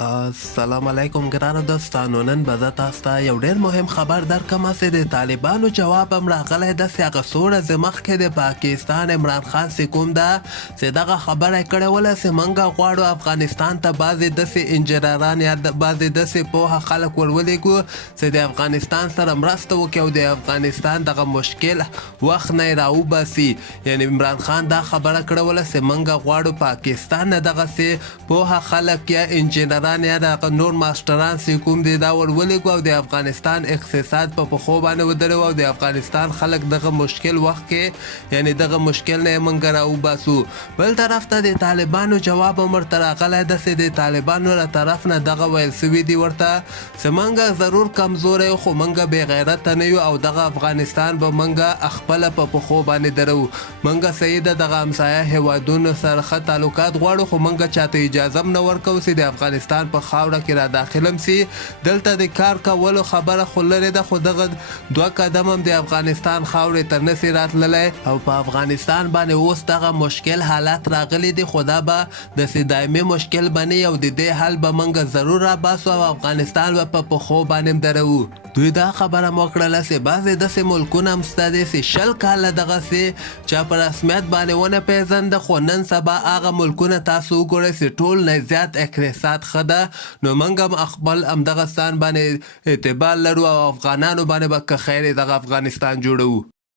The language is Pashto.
السلام علیکم ګرانو دوستانو. نن به زه تاسو ته یو ډېر مهم خبر درکړم چې د طالبانو جواب هم راغلی داسې هغه څو ورځې مخکې د پاکستان عمران خان چې کوم ده چې دغه خبره یې کړې وله چې موږ غواړو افغانستان ته بعضې داسې انجینران یا بعضې داسې پوهه خلک ورولېږو چې د افغانستان سره مرسته وکړي او د افغانستان دغه مشکل وخت نه یې راوباسي. یعنې عمران خان دا خبره کړې وله چې موږ غواړو پاکستان نه دغسې پوهه خلک یا انجینران یا د نور ماسټران چې کوم دي دا ورولېږو او د افغانستان اقتصاد په پښو باندې ودروو او د افغانستان خلک دغه مشکل وخت کې یعنې دغه مشکل نه یې موږ راوباسو. بل طرف ته د طالبانو جواب هم ورته راغلی ده چې د طالبانو له طرف نه دغه ویل سوي دي ورته چې موږ ضرور کمزوری یو خو موږ بې غیرته نه یو او دغه افغانستان به موږ خپله په پښو باندې درو. موږ صحیح ده دغه همسایه هیوادونو سره ښه تعلقات غواړو خو موږ چاته اجازه هم نه ورکوو چې د افغانستان په خاوره کې را داخلم سي. دلته د کار کولو خبره خو لرې ده خو دغه 2 قدم هم د افغانستان خاورې ته نسي راتللی او په افغانستان باندې اوس دغه مشکل حالات راغلي دي خو دا به داسې دایمي مشکل به نه وي او د دې حل به موږ ضرور راباسو او افغانستان به په پښو باندې هم درو. دوی دا خبره مو کړله چې بعضې داسې ملکونه هم شته دي چې 20 کاله دغسې چا په رسمیت باندې ونه پېژنده خو نن سبا هغه ملکونه تاسو وګورئ چې ټول نه زیات اقتصاد ښه ده. نو موږ هم خپل همدغه ستان باندې اعتبار لرو او افغانانو باندې به که خیر دغه افغانستان جوړوو.